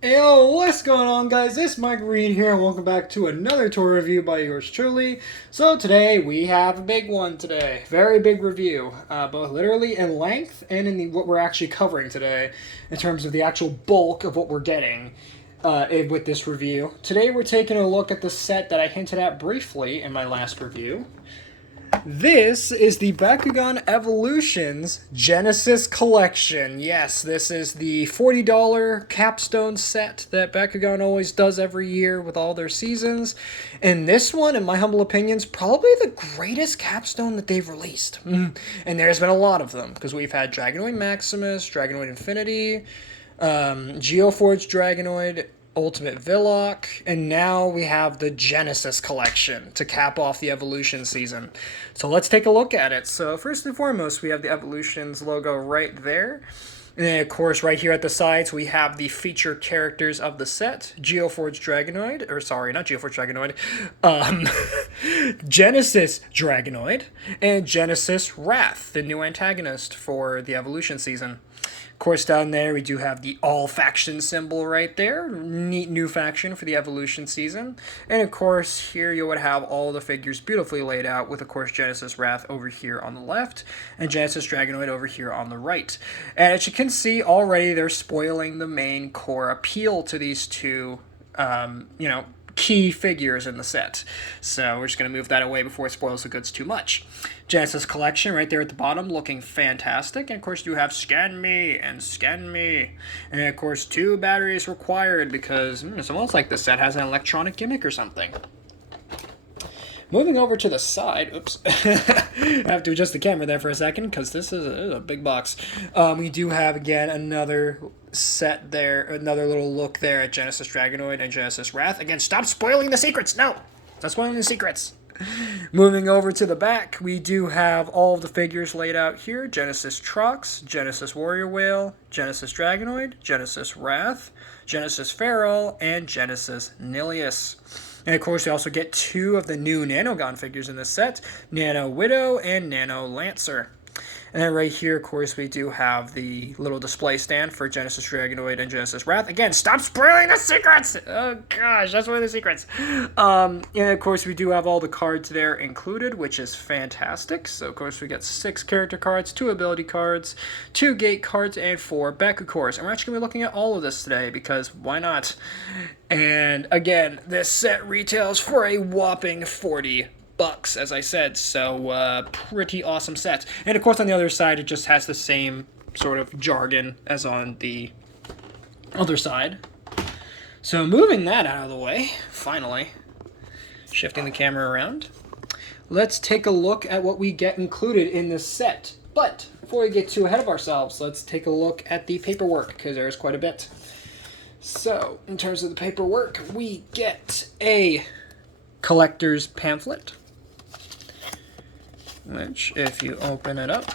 Yo, what's going on, guys? This is Mike Reed here, and welcome back to another tour review by yours truly. So today we have a big one today, very big review, both literally in length and in what we're actually covering today, in terms of the actual bulk of what we're getting with this review. Today we're taking a look at the set that I hinted at briefly in my last review. This is the Bakugan Evolutions Genesis Collection. Yes, this is the $40 capstone set that Bakugan always does every year with all their seasons. And this one, in my humble opinion, is probably the greatest capstone that they've released. And there's been a lot of them, because we've had Dragonoid Maximus, Dragonoid Infinity, Geoforged Dragonoid, Ultimate Villock, and now we have the Genesis Collection to cap off the Evolution season. So let's take a look at it. So first and foremost, we have the Evolutions logo right there. And then, of course, right here at the sides, we have the featured characters of the set. Geoforged Dragonoid, or sorry, not Geoforged Dragonoid, Genesis Dragonoid, and Genesis Wrath, the new antagonist for the Evolution season. Of course, down there we do have the all faction symbol right there. Neat new faction for the Evolution season. And of course, here you would have all the figures beautifully laid out with, of course, Genesis Wrath over here on the left and Genesis Dragonoid over here on the right. And as you can see already, they're spoiling the main core appeal to these two, key figures in the set. So we're just going to move that away before it spoils the goods too much. Genesis Collection right there at the bottom looking fantastic. And of course you have Scan Me and Scan Me. And of course 2 batteries required because it's almost like the set has an electronic gimmick or something. Moving over to the side, oops, I have to adjust the camera there for a second because this is a big box. We do have, again, another set there, another little look there at Genesis Dragonoid and Genesis Wrath. Again, stop spoiling the secrets! No! Stop spoiling the secrets! Moving over to the back, we do have all of the figures laid out here. Genesis Trox, Genesis Warrior Whale, Genesis Dragonoid, Genesis Wrath, Genesis Feral, and Genesis Nilius. And of course, we also get 2 of the new Nanogon figures in this set, Nano Widow and Nano Lancer. And then right here, of course, we do have the little display stand for Genesis Dragonoid and Genesis Wrath. Again, stop spoiling the secrets! Oh gosh, that's one of the secrets. And of course, we do have all the cards there included, which is fantastic. So of course, we get 6 character cards, 2 ability cards, 2 gate cards, and 4 Baku cores. And we're actually going to be looking at all of this today, because why not? And again, this set retails for a whopping $40, as I said, so pretty awesome set. And of course on the other side it just has the same sort of jargon as on the other side. So moving that out of the way, finally, shifting the camera around, let's take a look at what we get included in this set. But before we get too ahead of ourselves, let's take a look at the paperwork, because there's quite a bit. So in terms of the paperwork, we get a collector's pamphlet, which, if you open it up,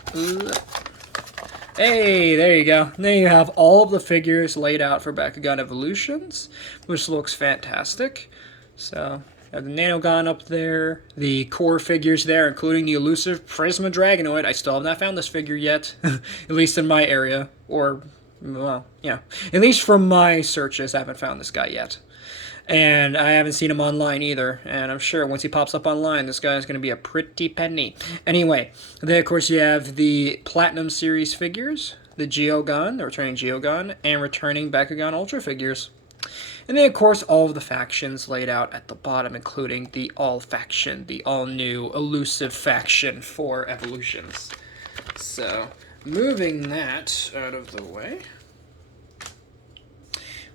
hey, there you go. There you have all of the figures laid out for Bakugan Evolutions, which looks fantastic. So, you have the Nanogon up there, the core figures there, including the elusive Prisma Dragonoid. I still have not found this figure yet, at least in my area, or, well, yeah. At least from my searches, I haven't found this guy yet. And I haven't seen him online either. And I'm sure once he pops up online, this guy is going to be a pretty penny. Anyway, then of course you have the Platinum Series figures, the Geogon, the returning Geogon, and returning Bakugan Ultra figures. And then of course all of the factions laid out at the bottom, including the all faction, the all new elusive faction for Evolutions. So, moving that out of the way,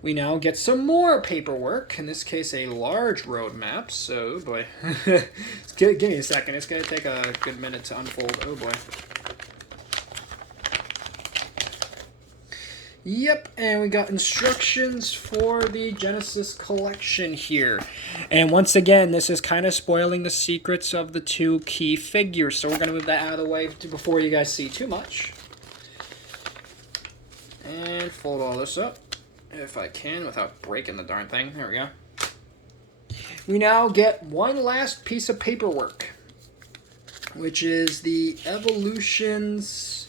we now get some more paperwork, in this case a large roadmap, so, oh boy, give me a second, it's going to take a good minute to unfold, oh boy. Yep, and we got instructions for the Genesis Collection here. And once again, this is kind of spoiling the secrets of the 2 key figures, so we're going to move that out of the way before you guys see too much. And fold all this up, if I can, without breaking the darn thing. There we go. We now get one last piece of paperwork, which is the Evolutions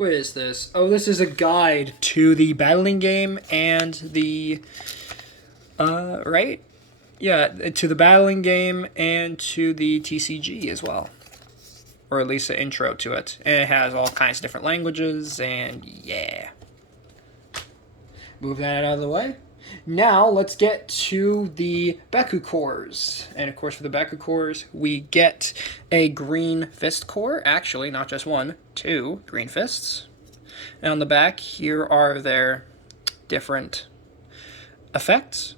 What is this? Oh, this is a guide to the battling game and the, right? Yeah, to the battling game and to the TCG as well. Or at least an intro to it. And it has all kinds of different languages, and yeah. Move that out of the way. Now, let's get to the Baku cores. And of course, for the Baku cores, we get a green fist core. Actually, not just one, 2 green fists. And on the back, here are their different effects.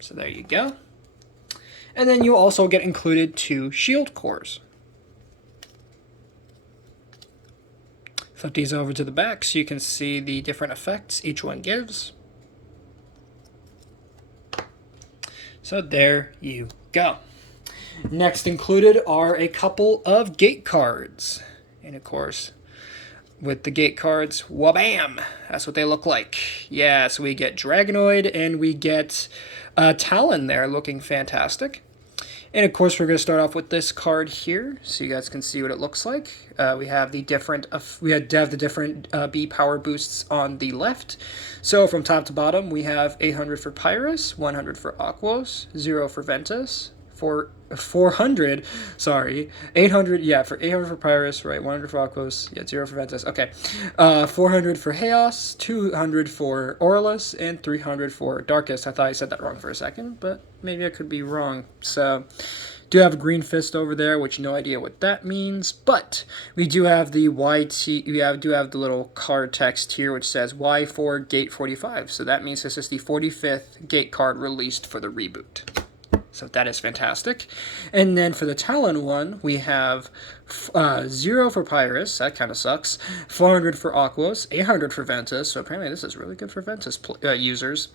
So there you go. And then you also get included 2 shield cores. Flip these over to the back so you can see the different effects each one gives. So there you go. Next included are a couple of gate cards. And of course, with the gate cards, wabam! That's what they look like. Yeah, so we get Dragonoid and we get Talon there looking fantastic. And of course, we're going to start off with this card here, so you guys can see what it looks like. We have the different B power boosts on the left. So from top to bottom, we have 800 for Pyrus, 100 for Aquos, 0 for Ventus, 400, sorry, 800, yeah, for 800 for Pyrus, right, 100 for Aquos, yeah, 0 for Ventus, okay, 400 for Chaos, 200 for Aurelus, and 300 for Darkest. I thought I said that wrong for a second, but maybe I could be wrong. So, do have a green fist over there, which no idea what that means, but we do have the do have the little card text here, which says Y4 Gate 45, so that means this is the 45th gate card released for the reboot. So that is fantastic. And then for the Talon one, we have 0 for Pyrus. That kind of sucks. 400 for Aquos. 800 for Ventus. So apparently this is really good for Ventus users.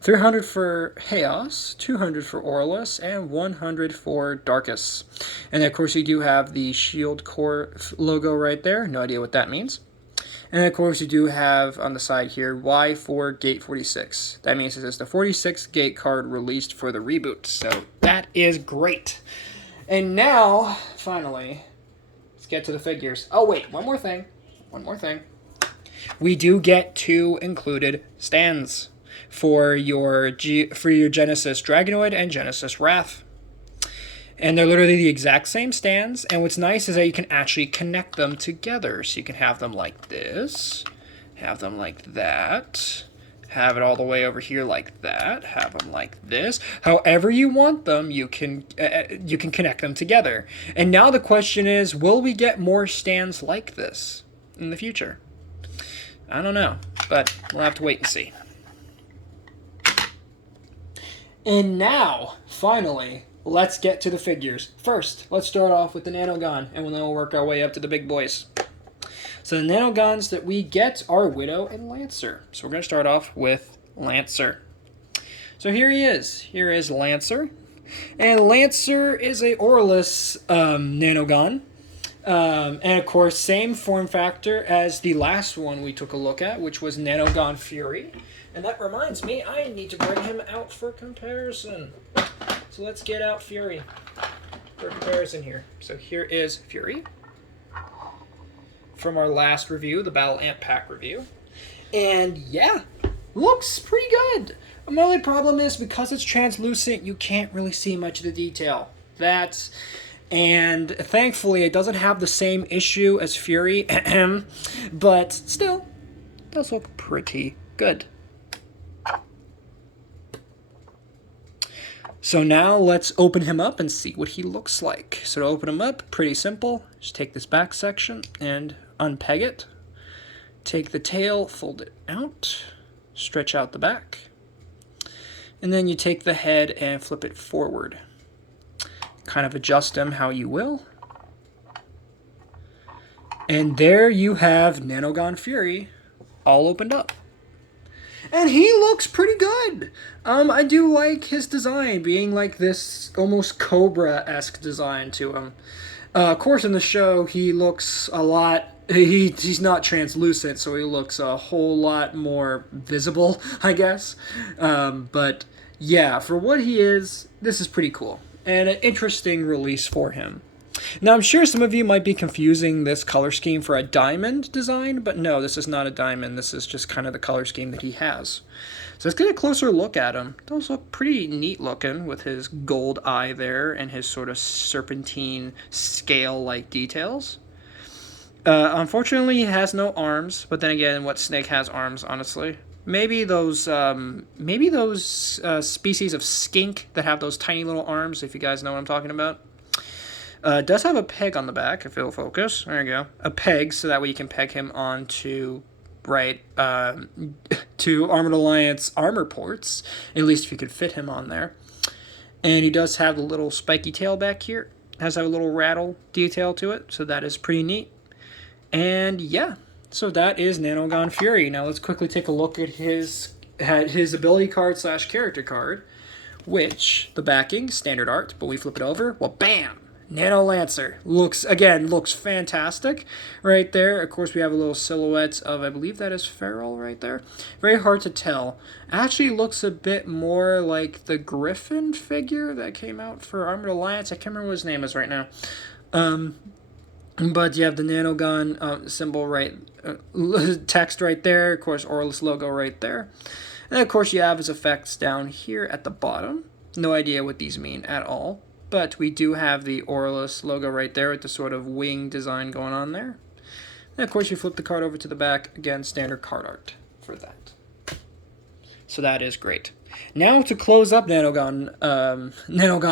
300 for Chaos. 200 for Aurelus. And 100 for Darkus. And of course you do have the Shield Core logo right there. No idea what that means. And of course, you do have on the side here Y4 Gate 46. That means this is the 46th gate card released for the reboot. So that is great. And now, finally, let's get to the figures. Oh, wait, one more thing. We do get 2 included stands for your Genesis Dragonoid and Genesis Wrath. And they're literally the exact same stands, and what's nice is that you can actually connect them together. So you can have them like this, have them like that, have it all the way over here like that, have them like this. However you want them, you can connect them together. And now the question is, will we get more stands like this in the future? I don't know, but we'll have to wait and see. And now, finally, let's get to the figures. First, let's start off with the Nanogon, and then we'll work our way up to the big boys. So the Nanogons that we get are Widow and Lancer. So we're going to start off with Lancer. So here he is. Here is Lancer. And Lancer is a Aurelus Nanogon. And of course, same form factor as the last one we took a look at, which was Nanogon Fury. And that reminds me, I need to bring him out for comparison. So let's get out Fury for comparison here. So here is Fury from our last review, the Battle Ant Pack review. And yeah, looks pretty good. My only problem is because it's translucent, you can't really see much of the detail. And thankfully it doesn't have the same issue as Fury, but still, it does look pretty good. So now let's open him up and see what he looks like. So to open him up, pretty simple. Just take this back section and unpeg it. Take the tail, fold it out, stretch out the back. And then you take the head and flip it forward. Kind of adjust him how you will. And there you have Nanogon Fury all opened up. And he looks pretty good. I do like his design, being like this almost Cobra-esque design to him. Of course, in the show, he looks a lot... He's not translucent, so he looks a whole lot more visible, I guess. But yeah, for what he is, this is pretty cool. And an interesting release for him. Now, I'm sure some of you might be confusing this color scheme for a diamond design, but no, this is not a diamond. This is just kind of the color scheme that he has. So let's get a closer look at him. Those look pretty neat looking with his gold eye there and his sort of serpentine scale-like details. Unfortunately, he has no arms, but then again, what snake has arms, honestly? Maybe those species of skink that have those tiny little arms, if you guys know what I'm talking about. Does have a peg on the back, if it'll focus. There you go. A peg, so that way you can peg him onto, right, to Armored Alliance armor ports, at least if you could fit him on there. And he does have the little spiky tail back here. Has a little rattle detail to it, so that is pretty neat. And yeah, so that is Nanogon Fury. Now let's quickly take a look at his ability card / character card, which the backing, standard art, but we flip it over, well, bam! Nano Lancer looks fantastic right there. Of course, we have a little silhouette of, I believe that is Feral right there. Very hard to tell. Actually looks a bit more like the Griffin figure that came out for Armored Alliance. I can't remember what his name is right now. But you have the Nanogon symbol right, text right there. Of course, Aurelus logo right there. And of course, you have his effects down here at the bottom. No idea what these mean at all. But we do have the Aurelus logo right there with the sort of wing design going on there. And of course, you flip the card over to the back. Again, standard card art for that. So that is great. Now to close up Nanogon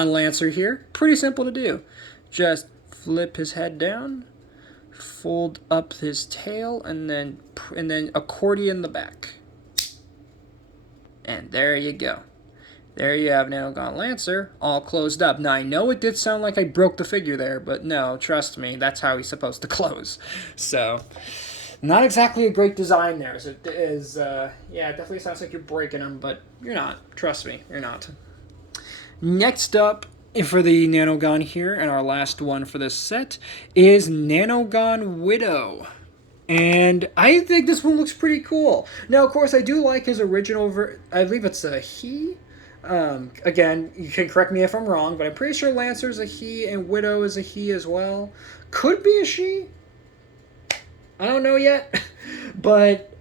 Lancer here. Pretty simple to do. Just flip his head down, fold up his tail, and then accordion the back. And there you go. There you have Nanogon Lancer, all closed up. Now, I know it did sound like I broke the figure there, but no, trust me, that's how he's supposed to close. So, not exactly a great design there. So it is, yeah, it definitely sounds like you're breaking him, but you're not. Trust me, you're not. Next up, for the Nanogon here, and our last one for this set, is Nanogon Widow. And I think this one looks pretty cool. Now, of course, I do like his original, I believe it's a he. Again, you can correct me if I'm wrong, but I'm pretty sure Lancer's a he and Widow is a he as well. Could be a she. I don't know yet. But,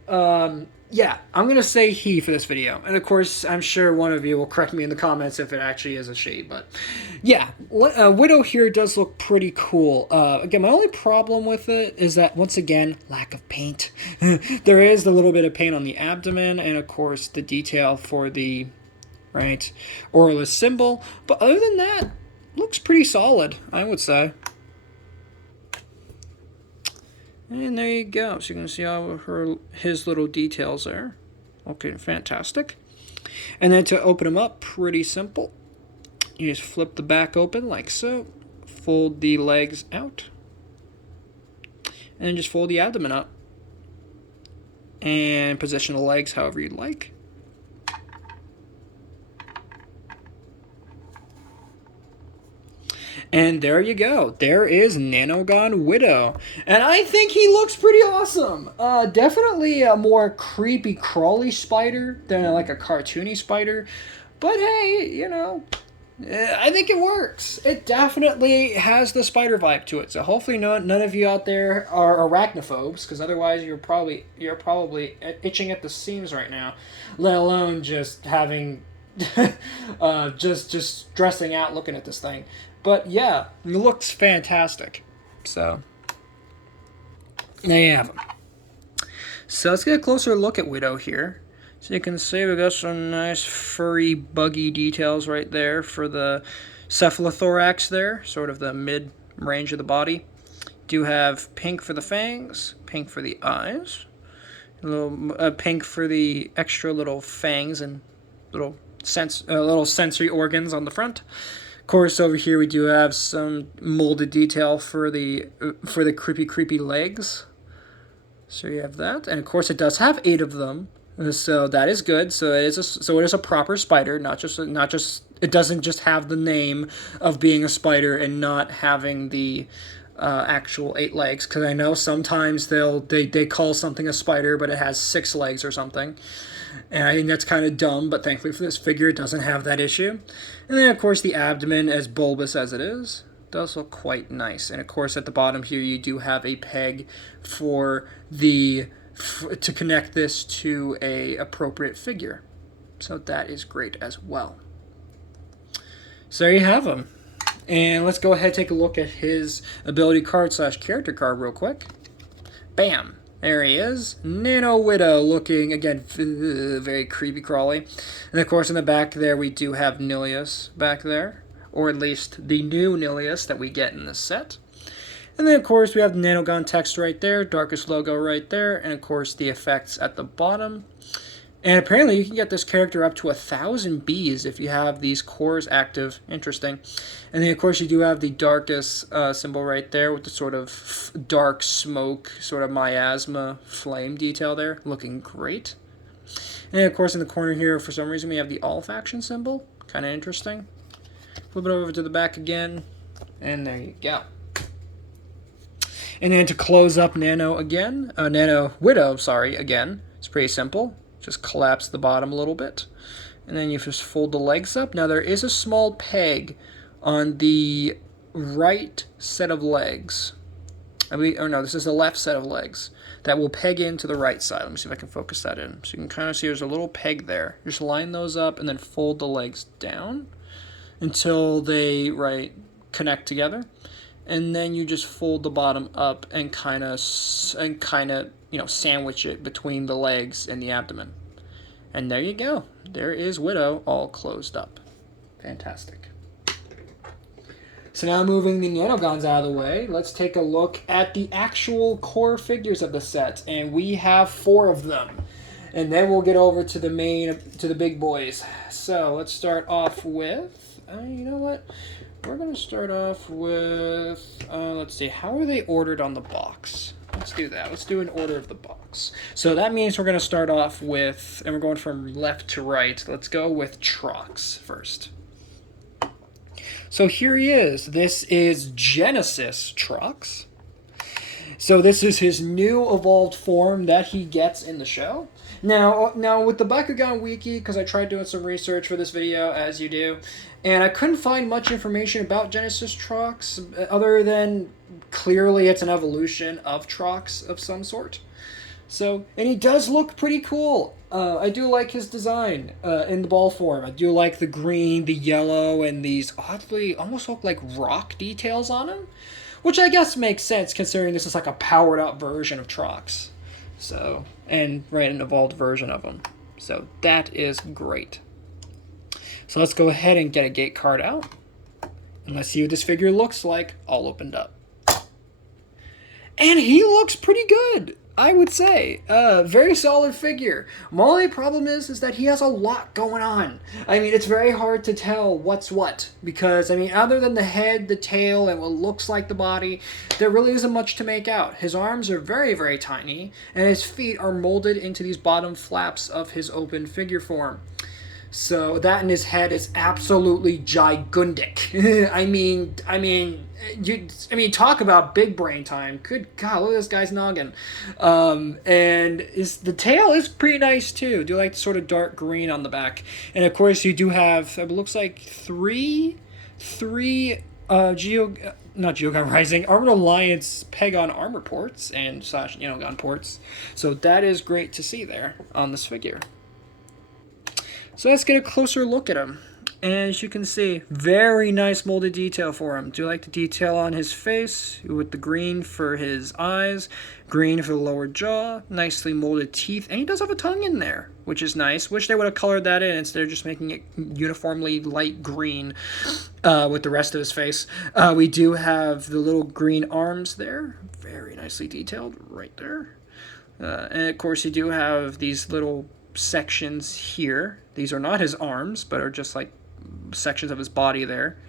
yeah, I'm going to say he for this video. And, of course, I'm sure one of you will correct me in the comments if it actually is a she. But, yeah, Widow here does look pretty cool. Again, my only problem with it is that, once again, lack of paint. There is a little bit of paint on the abdomen and, of course, the detail for the, right, Aurelus symbol. But other than that, looks pretty solid, I would say. And there you go. So you can see all of his little details there. Okay, fantastic. And then to open him up, pretty simple. You just flip the back open like so. Fold the legs out. And then just fold the abdomen up. And position the legs however you'd like. And there you go. There is Nanogon Widow. And I think he looks pretty awesome. Definitely a more creepy, crawly spider than like a cartoony spider. But hey, you know, I think it works. It definitely has the spider vibe to it. So hopefully none of you out there are arachnophobes, because otherwise you're probably itching at the seams right now, let alone just having just stressing out looking at this thing. But yeah, it looks fantastic. So there you have him. So let's get a closer look at Widow here. So you can see we got some nice furry buggy details right there for the cephalothorax there, sort of the mid-range of the body. Do have pink for the fangs, pink for the eyes, a little pink for the extra little fangs and little sensory organs on the front. Of course, over here we do have some molded detail for the creepy legs. So you have that, and of course it does have 8 of them, so that is good. So it is a proper spider, not just it doesn't just have the name of being a spider and not having the actual 8 legs. Because I know sometimes they call something a spider, but it has 6 legs or something. And I think that's kind of dumb, but thankfully for this figure, it doesn't have that issue. And then, of course, the abdomen, as bulbous as it is, Does look quite nice. And of course at the bottom here you do have a peg for the to connect this to a appropriate figure. So that is great as well. So there you have him. And let's go ahead and take a look at his ability card / character card real quick. Bam! There he is. Nano Widow looking, again, very creepy crawly. And of course in the back there we do have Niles back there. Or at least the new Niles that we get in this set. And then of course we have the Nanogon text right there, Darkest logo right there, and of course the effects at the bottom. And apparently you can get this character up to 1,000 bees if you have these cores active. Interesting. And then of course you do have the Darkest symbol right there with the sort of dark smoke, sort of miasma flame detail there. Looking great. And then of course in the corner here, for some reason, we have the all faction symbol. Kind of interesting. Flip it over to the back again. And there you go. And then to close up Nano Widow, again. It's pretty simple. Just collapse the bottom a little bit. And then you just fold the legs up. Now there is a small peg on the right set of legs. This is the left set of legs. That will peg into the right side. Let me see if I can focus that in. So you can kind of see there's a little peg there. Just line those up and then fold the legs down until they connect together. And then you just fold the bottom up and kind of sandwich it between the legs and the abdomen. And there you go. There is Widow all closed up. Fantastic. So now moving the Nanogons out of the way, let's take a look at the actual core figures of the set. And we have 4 of them. And then we'll get over to the big boys. So let's start off with, you know what? We're going to start off with, let's see, how are they ordered on the box? Let's do that. Let's do an order of the box. So that means we're going to start off with, and we're going from left to right. Let's go with Trox first. So here he is. This is Genesis Trox. So this is his new evolved form that he gets in the show. Now with the Bakugan wiki, because I tried doing some research for this video, as you do, and I couldn't find much information about Genesis Trox, other than clearly it's an evolution of Trox of some sort. So, and he does look pretty cool. I do like his design in the ball form. I do like the green, the yellow, and these oddly almost look like rock details on him, which I guess makes sense considering this is like a powered up version of Trox. So, and an evolved version of him. So that is great. So let's go ahead and get a gate card out. And let's see what this figure looks like all opened up. And he looks pretty good, I would say. Very solid figure. My only problem is that he has a lot going on. I mean, it's very hard to tell what's what. Because, I mean, other than the head, the tail, and what looks like the body, there really isn't much to make out. His arms are very, very tiny. And his feet are molded into these bottom flaps of his open figure form. So that in his head is absolutely gigantic. I mean, talk about big brain time. Good God, look at this guy's noggin. And the tail is pretty nice too. I do like the sort of dark green on the back. And of course, you do have, it looks like three not Geogun Rising, Armored Alliance Pegon armor ports and / gun ports. So that is great to see there on this figure. So let's get a closer look at him. And as you can see, very nice molded detail for him. Do you like the detail on his face with the green for his eyes, green for the lower jaw, nicely molded teeth, and he does have a tongue in there, which is nice. Wish they would have colored that in instead of just making it uniformly light green with the rest of his face. We do have the little green arms there, very nicely detailed right there. And of course you do have these little sections here. These are not his arms, but are just like sections of his body there.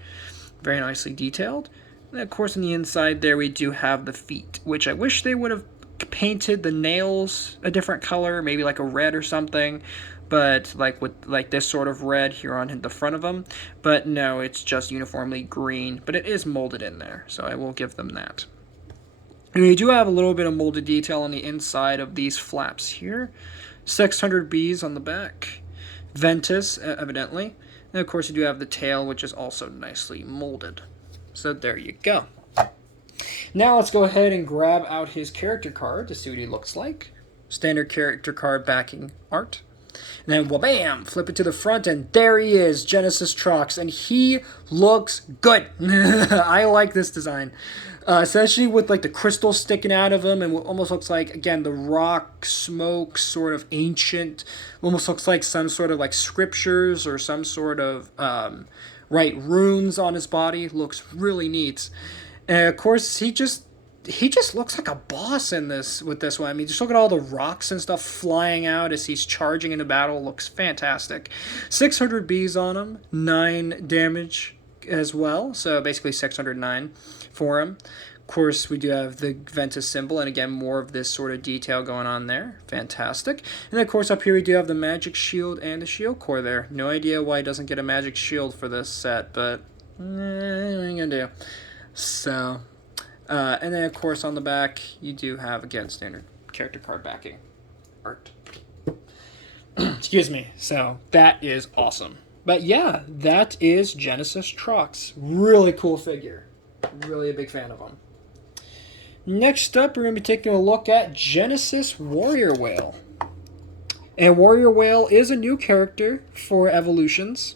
Very nicely detailed. And of course on the inside there we do have the feet, which I wish they would have painted the nails a different color, maybe like a red or something, but with this sort of red here on the front of them. But no, it's just uniformly green, but it is molded in there, so I will give them that. And we do have a little bit of molded detail on the inside of these flaps here. 600 bees on the back. Ventus, evidently. And of course you do have the tail, which is also nicely molded. So there you go. Now let's go ahead and grab out his character card to see what he looks like. Standard character card backing art. And then, well, bam, flip it to the front, and there he is, Genesis Trox, and he looks good. I like this design, especially with like the crystal sticking out of him, and what almost looks like, again, the rock smoke, sort of ancient. Almost looks like some sort of like scriptures or some sort of runes on his body. Looks really neat, and of course he just looks like a boss in this with this one. I mean, just look at all the rocks and stuff flying out as he's charging into battle. Looks fantastic. 600 Bs on him, 9 damage as well. So basically 609 for him. Of course, we do have the Ventus symbol, and again, more of this sort of detail going on there. Fantastic. And then, of course, up here we do have the magic shield and the shield core there. No idea why he doesn't get a magic shield for this set, but what are you gonna do? So... and then, of course, on the back, you do have, again, standard character card backing art. Excuse me. So, that is awesome. But, yeah, that is Genesis Trox. Really cool figure. Really a big fan of him. Next up, we're going to be taking a look at Genesis Warrior Whale. And Warrior Whale is a new character for Evolutions.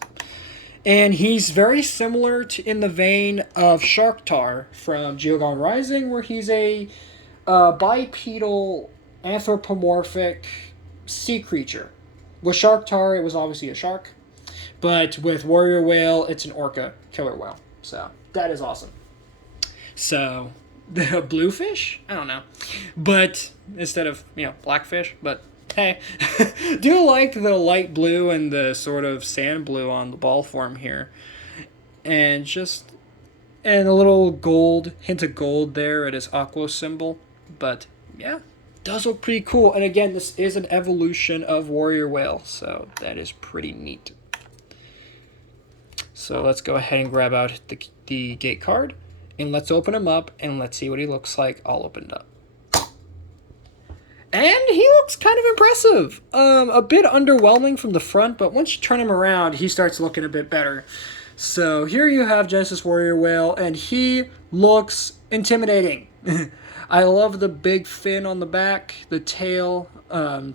And he's very similar to, in the vein of Sharktar from Geogon Rising, where he's a bipedal, anthropomorphic sea creature. With Sharktar, it was obviously a shark. But with Warrior Whale, it's an orca killer whale. So, that is awesome. So, the bluefish? I don't know. But, instead of, blackfish, but... Hey, do like the light blue and the sort of sand blue on the ball form here. And a little gold, hint of gold there at his aqua symbol. But, yeah, does look pretty cool. And again, this is an evolution of Warrior Whale, so that is pretty neat. So let's go ahead and grab out the gate card. And let's open him up, and let's see what he looks like all opened up. And he looks kind of impressive. A bit underwhelming from the front, but once you turn him around, he starts looking a bit better. So here you have Genesis Warrior Whale, and he looks intimidating. I love the big fin on the back, the tail on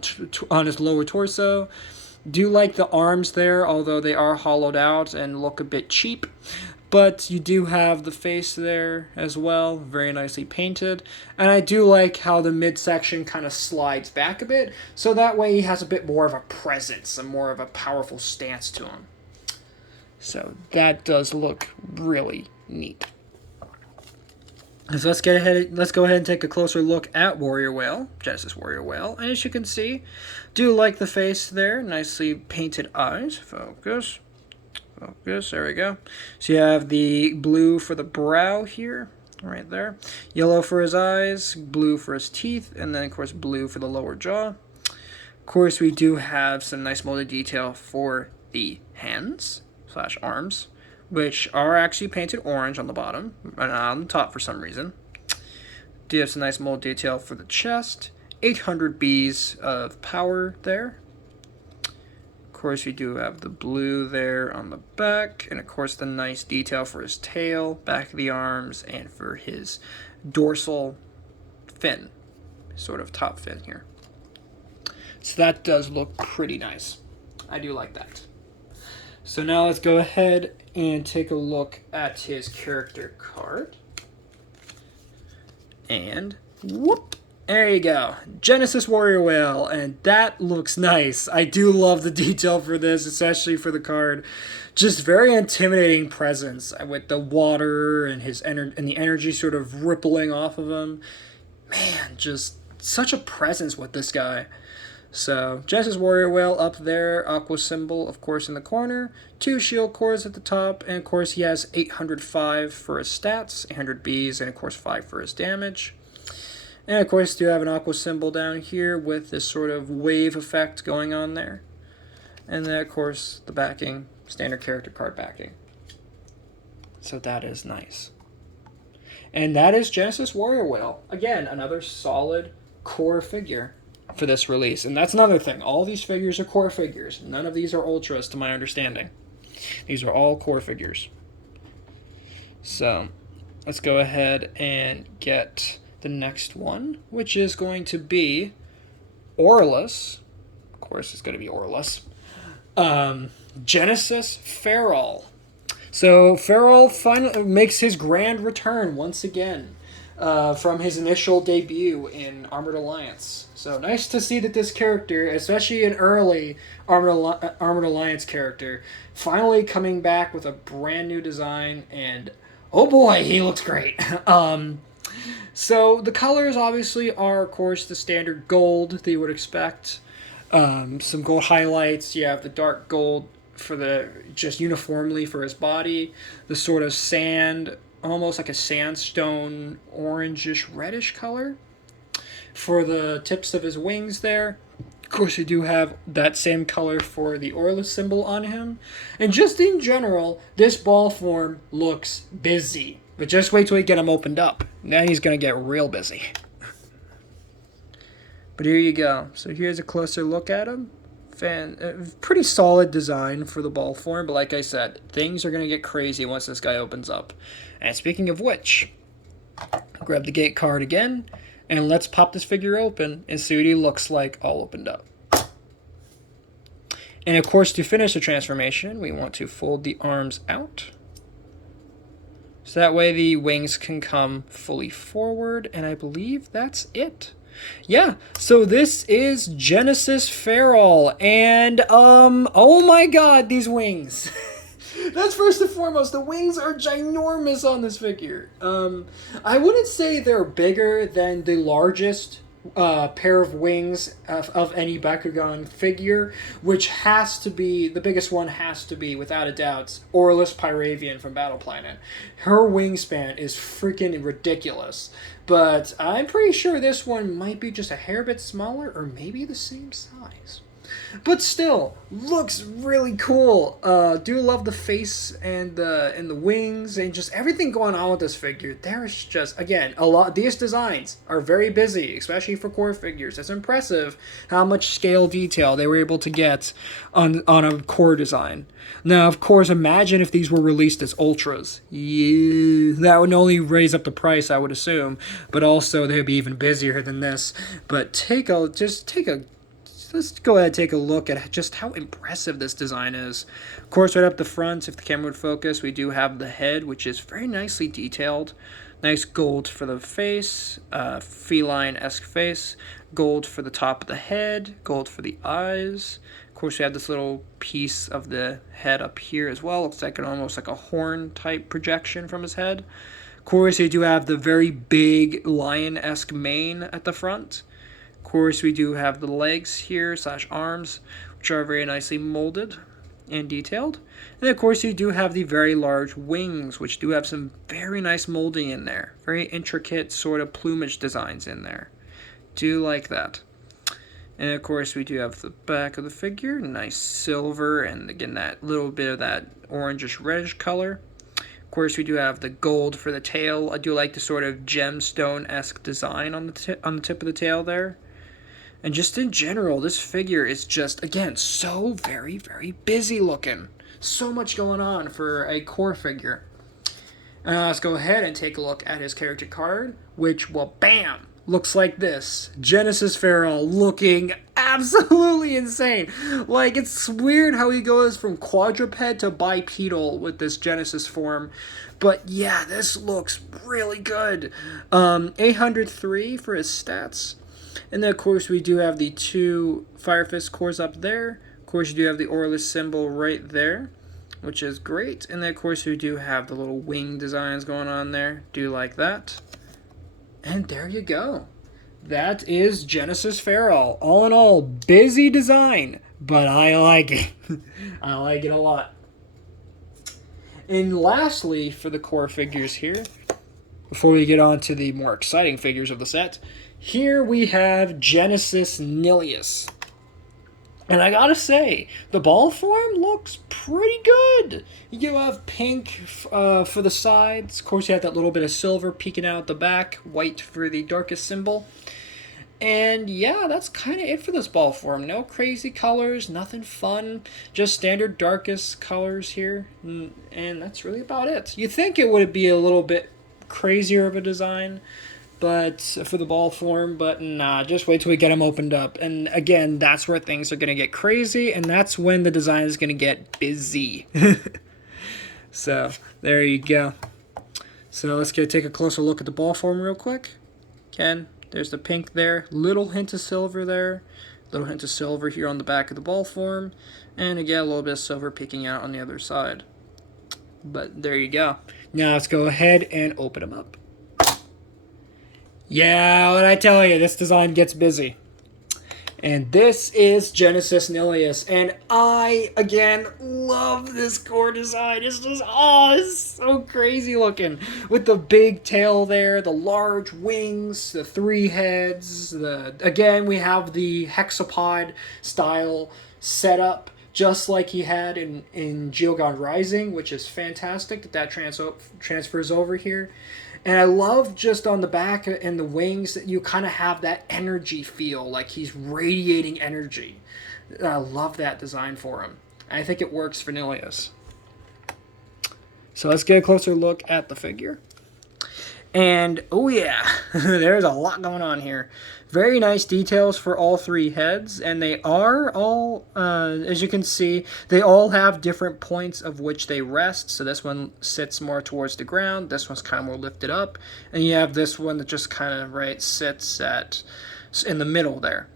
his lower torso. Do like the arms there, although they are hollowed out and look a bit cheap. But you do have the face there as well, very nicely painted. And I do like how the midsection kind of slides back a bit, so that way he has a bit more of a presence and more of a powerful stance to him. So that does look really neat. So let's go ahead and take a closer look at Warrior Whale, Genesis Warrior Whale. And as you can see, do like the face there, nicely painted eyes. Focus, there we go. So you have the blue for the brow here, right there. Yellow for his eyes, blue for his teeth, and then, of course, blue for the lower jaw. Of course, we do have some nice molded detail for the hands/arms, which are actually painted orange on the bottom, and on the top for some reason. Do have some nice mold detail for the chest. 800 Bs of power there. Of course, we do have the blue there on the back, and of course the nice detail for his tail, back of the arms, and for his dorsal fin, sort of top fin here. So that does look pretty nice. I do like that. So now let's go ahead and take a look at his character card. And whoop! There you go. Genesis Warrior Whale, and that looks nice. I do love the detail for this, especially for the card. Just very intimidating presence with the water and and the energy sort of rippling off of him. Man, just such a presence with this guy. So, Genesis Warrior Whale up there, aqua symbol, of course, in the corner. 2 shield cores at the top, and of course he has 805 for his stats, 800 Bs, and of course 5 for his damage. And of course, you have an aqua symbol down here with this sort of wave effect going on there. And then, of course, the backing, standard character card backing. So that is nice. And that is Genesis Warrior Whale. Again, another solid core figure for this release. And that's another thing. All these figures are core figures. None of these are ultras, to my understanding. These are all core figures. So let's go ahead and get the next one, which is going to be Orlus. Of course, it's going to be Orlus. Genesis Feral. So Feral finally makes his grand return once again from his initial debut in Armored Alliance. So nice to see that this character, especially an early Armored Alliance character, finally coming back with a brand new design, and oh boy, he looks great. So the colors obviously are, of course, the standard gold that you would expect. Some gold highlights. You have the dark gold for the just uniformly for his body, the sort of sand, almost like a sandstone orangish reddish color for the tips of his wings there. Of course, we do have that same color for the Orlus symbol on him. And just in general, this ball form looks busy. But just wait till we get him opened up. Then he's going to get real busy. But here you go. So here's a closer look at him. Pretty solid design for the ball form, but like I said, things are going to get crazy once this guy opens up. And speaking of which, grab the gate card again, and let's pop this figure open and see what he looks like all opened up. And of course, to finish the transformation, we want to fold the arms out. So that way the wings can come fully forward, and I believe that's it. Yeah, so this is Genesis Feral, and oh my god, these wings. That's first and foremost. The wings are ginormous on this figure. I wouldn't say they're bigger than the largest pair of wings of any Bakugan figure, which has to be, the biggest one has to be, without a doubt, Orlus Pyravian from Battle Planet. Her wingspan is freaking ridiculous, but I'm pretty sure this one might be just a hair bit smaller, or maybe the same size. But still, looks really cool. Do love the face and the wings and just everything going on with this figure. There's just, again, a lot. These designs are very busy, especially for core figures. It's impressive how much scale detail they were able to get on a core design. Now, of course, imagine if these were released as ultras. Yeah, that would only raise up the price, I would assume, but also they'd be even busier than this. But let's go ahead and take a look at just how impressive this design is. Of course, right up the front, if the camera would focus, we do have the head, which is very nicely detailed. Nice gold for the face, feline-esque face, gold for the top of the head, gold for the eyes. Of course, we have this little piece of the head up here as well. Looks like almost like a horn-type projection from his head. Of course, you do have the very big lion-esque mane at the front. Of course, we do have the legs here / arms, which are very nicely molded and detailed. And of course, you do have the very large wings, which do have some very nice molding in there. Very intricate sort of plumage designs in there. Do like that. And of course, we do have the back of the figure, nice silver, and again, that little bit of that orangish reddish color. Of course, we do have the gold for the tail. I do like the sort of gemstone-esque design on the tip of the tail there. And just in general, this figure is just, again, so very, very busy looking. So much going on for a core figure. Let's go ahead and take a look at his character card, which, well, bam, looks like this. Genesis Feral looking absolutely insane. Like, it's weird how he goes from quadruped to bipedal with this Genesis form. But yeah, this looks really good. 803 for his stats. And then, of course, we do have the 2 Fire Fist cores up there. Of course, you do have the Orlus symbol right there, which is great. And then, of course, we do have the little wing designs going on there. Do like that. And there you go. That is Genesis Feral. All in all, busy design, but I like it. I like it a lot. And lastly, for the core figures here, before we get on to the more exciting figures of the set, here we have Genesis Nilius. And I gotta say, the ball form looks pretty good. You have pink for the sides. Of course, you have that little bit of silver peeking out the back. White for the darkest symbol. And yeah, that's kind of it for this ball form. No crazy colors, nothing fun, just standard darkest colors here. And that's really about it. You think it would be a little bit crazier of a design, but for the ball form, but nah, just wait till we get them opened up. And again, that's where things are going to get crazy, and that's when the design is going to get busy. So there you go. So let's take a closer look at the ball form real quick. Again, there's the pink there, little hint of silver there, little hint of silver here on the back of the ball form, and again a little bit of silver peeking out on the other side. But there you go. Now let's go ahead and open them up. Yeah, what I tell you, this design gets busy. And this is Genesis Nilius, and I, again, love this core design. It's just, it's so crazy looking. With the big tail there, the large wings, the 3 heads, again, we have the hexapod style setup, just like he had in Geogon Rising, which is fantastic that transfers over here. And I love just on the back and the wings that you kind of have that energy feel, like he's radiating energy. I love that design for him. I think it works for Nilius. So let's get a closer look at the figure. And, oh yeah, there's a lot going on here. Very nice details for all 3 heads, and they are all, as you can see, they all have different points of which they rest. So this one sits more towards the ground, this one's kind of more lifted up, and you have this one that just kind of, sits in the middle there.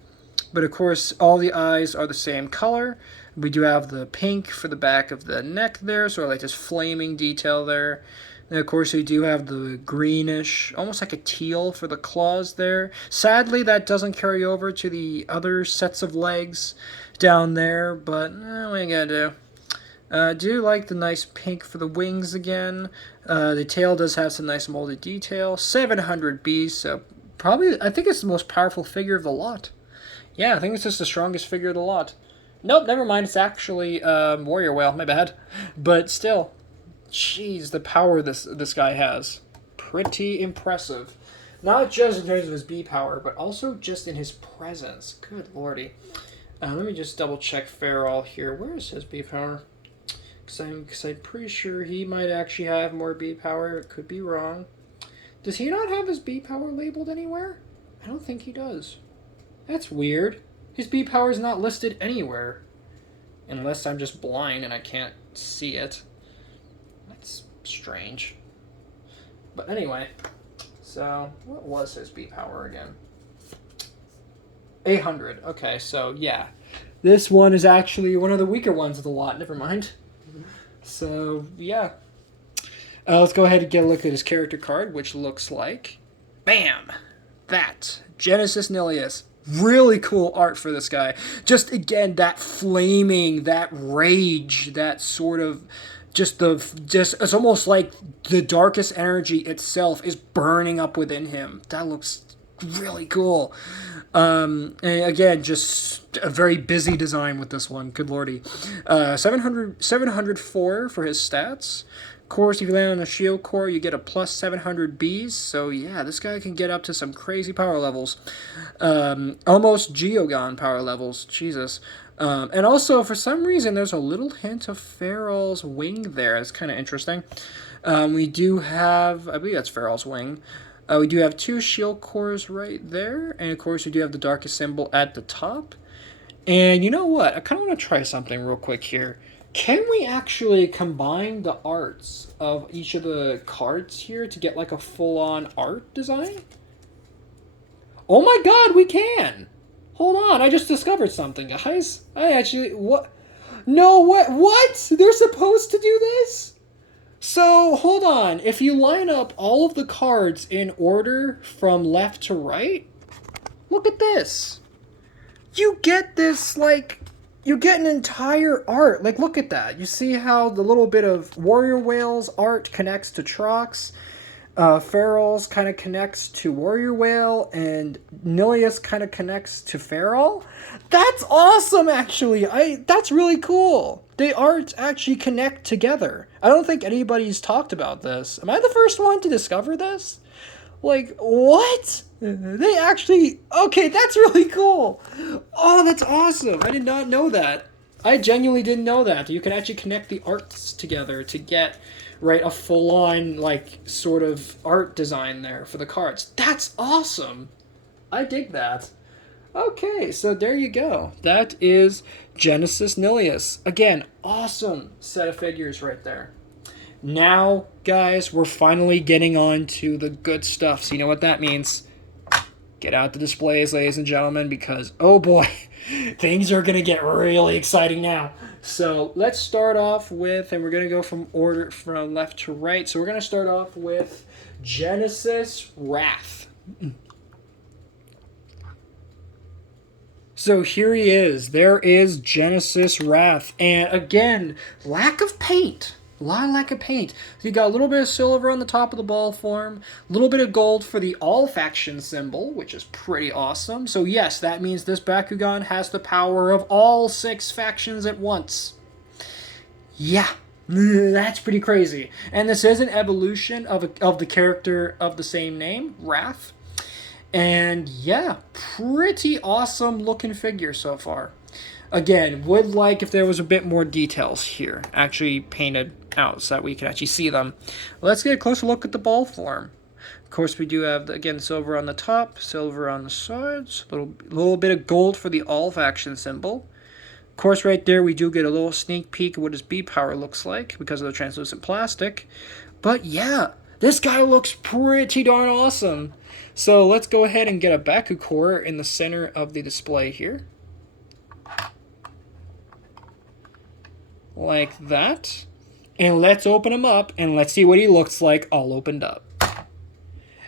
But of course, all the eyes are the same color. We do have the pink for the back of the neck there, so like this flaming detail there. And of course, we do have the greenish, almost like a teal for the claws there. Sadly, that doesn't carry over to the other sets of legs down there, but what are you gonna do? I do like the nice pink for the wings again. The tail does have some nice molded detail. 700 Bs, so probably, I think it's the most powerful figure of the lot. Yeah, I think it's just the strongest figure of the lot. Nope, never mind, it's actually Warrior Whale, my bad. But still, jeez, the power this guy has. Pretty impressive. Not just in terms of his B power, but also just in his presence. Good lordy. Let me just double check Farrell here. Where is his B power? Because I'm pretty sure he might actually have more B power. It could be wrong. Does he not have his B power labeled anywhere? I don't think he does. That's weird. His B power is not listed anywhere. Unless I'm just blind and I can't see it. That's strange. But anyway, so what was his B power again? 800. Okay, so yeah. This one is actually one of the weaker ones of the lot. Never mind. So, yeah. Let's go ahead and get a look at his character card, which looks like... Bam! That. Genesis Nilius. Really cool art for this guy. Just, again, that flaming, that rage, that sort of... it's almost like the darkest energy itself is burning up within him. That looks really cool. And again, just a very busy design with this one. Good lordy. 704 for his stats. Of course, if you land on a shield core, you get a plus 700 Bs. So yeah, this guy can get up to some crazy power levels. Almost Geogon power levels. Jesus. And also, for some reason, there's a little hint of Farrell's wing there. It's kind of interesting. We do have, I believe that's Farrell's wing. We do have 2 shield cores right there. And of course, we do have the darkest symbol at the top. And you know what? I kind of want to try something real quick here. Can we actually combine the arts of each of the cards here to get like a full-on art design? Oh my god, we can! Hold on, I just discovered something, guys. What? No, what? They're supposed to do this? So, hold on. If you line up all of the cards in order from left to right, look at this. You get this, like, you get an entire art. Like, look at that. You see how the little bit of Warrior Whale's art connects to Trox? Farrell's kind of connects to Warrior Whale, and Nilius kind of connects to Farrell. That's awesome, actually. That's really cool. The arts actually connect together. I don't think anybody's talked about this. Am I the first one to discover this? Like, what? They actually... Okay, that's really cool. Oh, that's awesome. I did not know that. I genuinely didn't know that. You can actually connect the arts together to get, right, a full-on, like, sort of art design there for the cards. That's awesome. I dig that. Okay, so there you go. That is Genesis Nilius. Again, awesome set of figures right there. Now, guys, we're finally getting on to the good stuff. So you know what that means. Get out the displays, ladies and gentlemen, because, oh boy, things are going to get really exciting now. So let's start off with, and we're going to go from left to right. So we're going to start off with Genesis Wrath. So here he is. There is Genesis Wrath. And again, lack of paint. A lot of lack of paint. So you got a little bit of silver on the top of the ball form, a little bit of gold for the all faction symbol, which is pretty awesome. So yes, that means this Bakugan has the power of all 6 factions at once. Yeah, that's pretty crazy. And this is an evolution of the character of the same name, Wrath. And yeah, pretty awesome looking figure so far. Again, would like if there was a bit more details here, actually painted out so that we can actually see them. Let's get a closer look at the ball form. Of course, we do have, again, silver on the top, silver on the sides, a little bit of gold for the all faction symbol. Of course, right there, we do get a little sneak peek of what his B power looks like because of the translucent plastic. But yeah, this guy looks pretty darn awesome. So let's go ahead and get a Baku core in the center of the display here. Like that. And let's open him up and let's see what he looks like all opened up.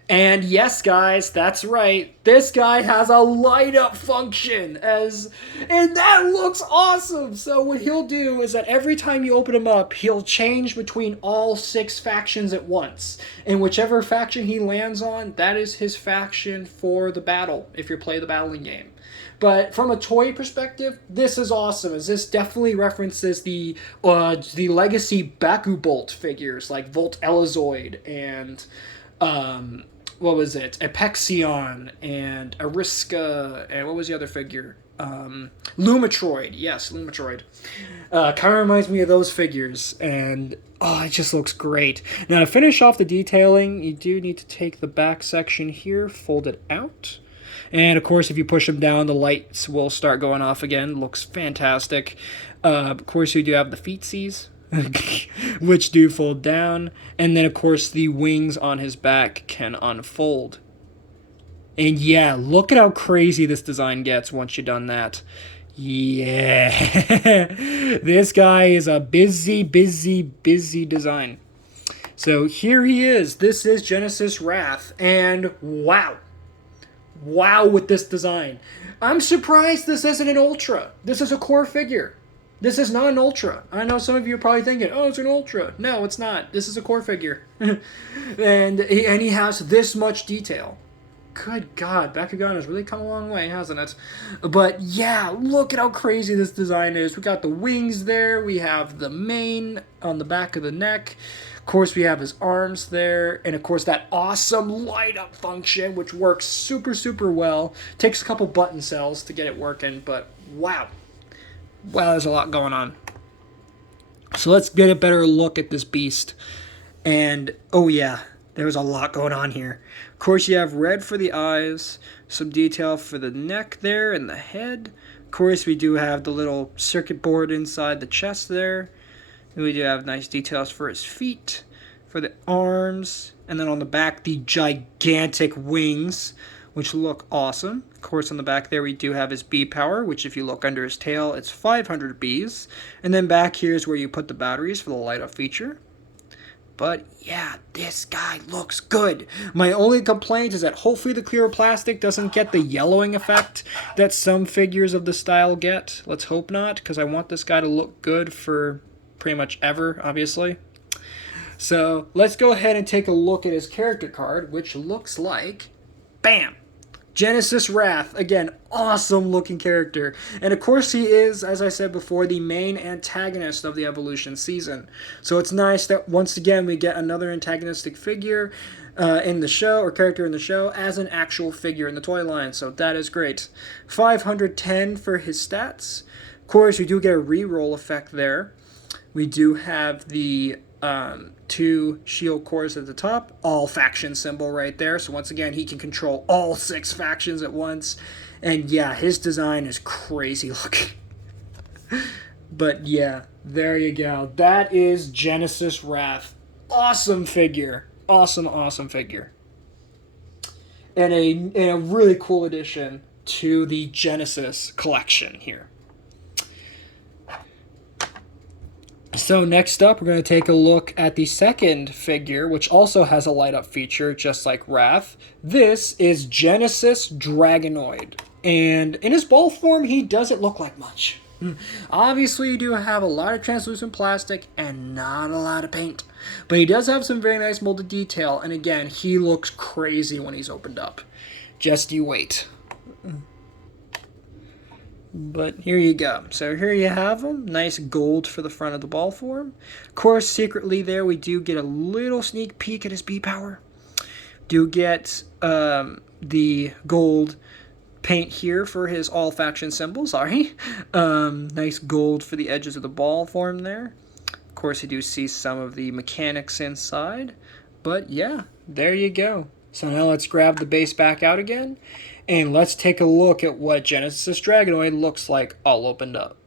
And yes, guys, that's right. This guy has a light up function and that looks awesome. So what he'll do is that every time you open him up, he'll change between all 6 factions at once. And whichever faction he lands on, that is his faction for the battle, if you play the battling game. But from a toy perspective, this is awesome, as this definitely references the legacy Baku Bolt figures like Volt Elazoid and what was it? Apexion and Ariska, and what was the other figure? Lumatroid. Yes, Lumatroid. Kind of reminds me of those figures, and oh, it just looks great. Now, to finish off the detailing, you do need to take the back section here, fold it out. And, of course, if you push them down, the lights will start going off again. Looks fantastic. Of course, you do have the feetsies, which do fold down. And then, of course, the wings on his back can unfold. And, yeah, look at how crazy this design gets once you've done that. Yeah. This guy is a busy design. So, here he is. This is Genesis Wrath. And, wow. Wow with this design. I'm surprised this isn't an Ultra. This is a core figure. This is not an Ultra. I know some of you are probably thinking, oh, it's an Ultra. No, it's not. This is a core figure. and he has this much detail. Good God, Bakugan has really come a long way, hasn't it? But yeah, look at how crazy this design is. We got the wings there. We have the mane on the back of the neck. Of course, we have his arms there. And of course, that awesome light up function, which works super well. Takes a couple button cells to get it working, but wow. Wow, there's a lot going on. So let's get a better look at this beast. And, oh yeah, there's a lot going on here. Of course, you have red for the eyes, some detail for the neck there and the head. Of course, we do have the little circuit board inside the chest there. And we do have nice details for his feet, for the arms, and then on the back, the gigantic wings, which look awesome. Of course, on the back there, we do have his bee power, which if you look under his tail, it's 500 bees. And then back here is where you put the batteries for the light up feature. But yeah, this guy looks good. My only complaint is that hopefully the clear plastic doesn't get the yellowing effect that some figures of the style get. Let's hope not, because I want this guy to look good for pretty much ever, obviously. So let's go ahead and take a look at his character card, which looks like, bam, Genesis Wrath, again, awesome looking character. And of course he is, as I said before, the main antagonist of the Evolution season. So it's nice that once again we get another antagonistic figure in the show, or character in the show, as an actual figure in the toy line. So that is great. 510 for his stats. Of course, we do get a reroll effect there. We do have the 2 shield cores at the top, all faction symbol right there. So once again, he can control all 6 factions at once. And yeah, his design is crazy looking. But yeah, there you go. That is Genesis Wrath. Awesome figure. Awesome figure. And a really cool addition to the Genesis collection here. So next up, we're going to take a look at the second figure, which also has a light up feature, just like Wrath. This is Genesis Dragonoid. And in his ball form, he doesn't look like much. Obviously, you do have a lot of translucent plastic and not a lot of paint. But he does have some very nice molded detail. And again, he looks crazy when he's opened up. Just you wait. But here you go. So here you have him. Nice gold for the front of the ball form. Of course, secretly there, we do get a little sneak peek at his B power. Do get the gold paint here for his all faction symbol. Sorry. Nice gold for the edges of the ball form there. Of course, you do see some of the mechanics inside. But yeah, there you go. So now let's grab the base back out again. And let's take a look at what Genesis Dragonoid looks like all opened up.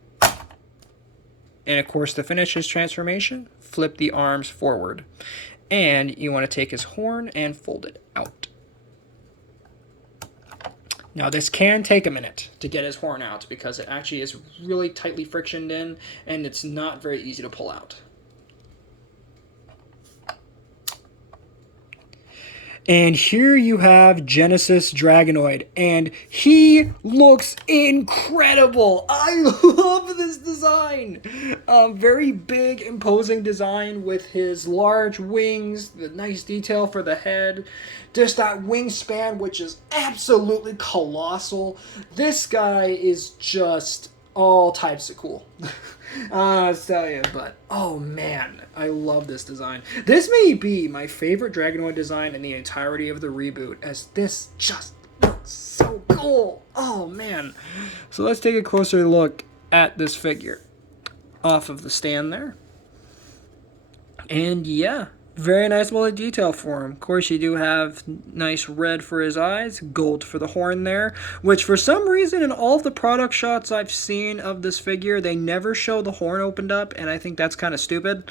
And of course, to finish his transformation, flip the arms forward. And you want to take his horn and fold it out. Now this can take a minute to get his horn out because it actually is really tightly frictioned in and it's not very easy to pull out. And here you have Genesis Dragonoid, and he looks incredible. I love this design. Very big, imposing design with his large wings, the nice detail for the head, just that wingspan, which is absolutely colossal. This guy is just all types of cool. I'll tell you, but oh man, I love this design. This may be my favorite Dragonoid design in the entirety of the reboot, as this just looks so cool. Oh man. So let's take a closer look at this figure off of the stand there. And yeah, very nice molded detail for him. Of course, you do have nice red for his eyes, gold for the horn there, which for some reason in all of the product shots I've seen of this figure, they never show the horn opened up, and I think that's kind of stupid.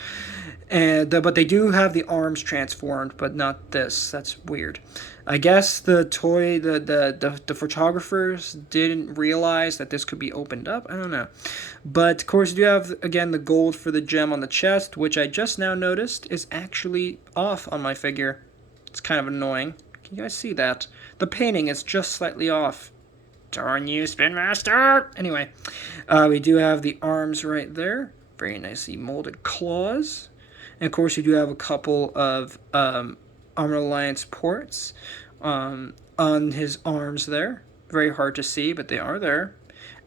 But they do have the arms transformed, but not this. That's weird. I guess the photographers didn't realize that this could be opened up. I don't know. But, of course, you do have, again, the gold for the gem on the chest, which I just now noticed is actually off on my figure. It's kind of annoying. Can you guys see that? The painting is just slightly off. Darn you, Spin Master! Anyway, we do have the arms right there. Very nicely molded claws. And, of course, you do have a couple of Armored Alliance ports on his arms there. Very hard to see, but they are there.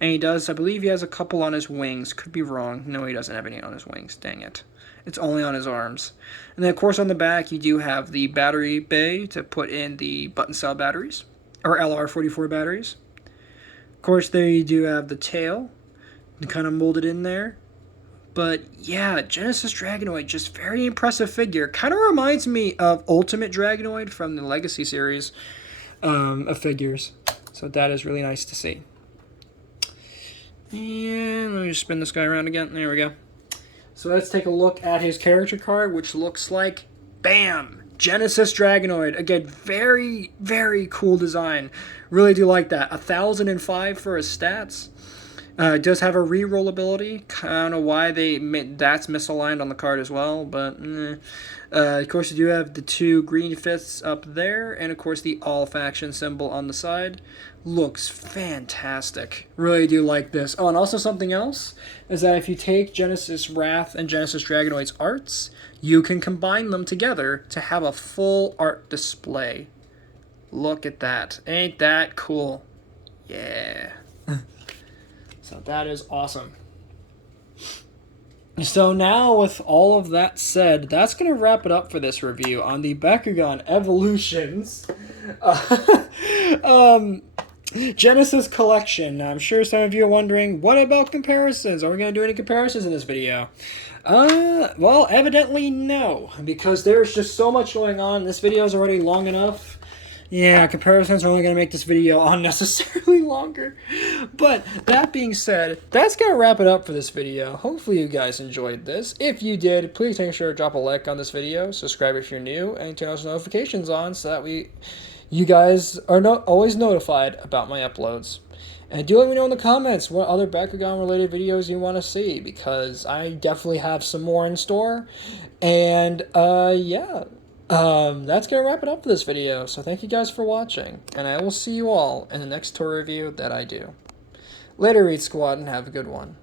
And he does, I believe he has a couple on his wings. Could be wrong. No, he doesn't have any on his wings. Dang it. It's only on his arms. And then, of course, on the back, you do have the battery bay to put in the button cell batteries, or LR44 batteries. Of course, there you do have the tail, kind of molded in there. But yeah, Genesis Dragonoid, just very impressive figure. Kind of reminds me of Ultimate Dragonoid from the Legacy series of figures. So that is really nice to see. And let me just spin this guy around again. There we go. So let's take a look at his character card, which looks like, bam! Genesis Dragonoid. Again, very, very cool design. Really do like that. 1,005 for his stats. It does have a reroll ability. I don't know why that's misaligned on the card as well, but of course you do have the 2 green fists up there, and of course the all faction symbol on the side. Looks fantastic. Really do like this. Oh, and also something else is that if you take Genesis Wrath and Genesis Dragonoid's arts, you can combine them together to have a full art display. Look at that. Ain't that cool? Yeah. So that is awesome. So now, with all of that said, that's going to wrap it up for this review on the Bakugan Evolutions Genesis Collection. I'm sure some of you are wondering, what about comparisons? Are we going to do any comparisons in this video? Well, evidently no, because there's just so much going on. This video is already long enough. Yeah, comparisons are only going to make this video unnecessarily longer. But that being said, that's going to wrap it up for this video. Hopefully you guys enjoyed this. If you did, please make sure to drop a like on this video, subscribe if you're new, and turn those notifications on so that you guys are always notified about my uploads. And do let me know in the comments what other Bakugan related videos you want to see, because I definitely have some more in store. And yeah. That's going to wrap it up for this video, so thank you guys for watching, and I will see you all in the next tour review that I do. Later, Reed Squad, and have a good one.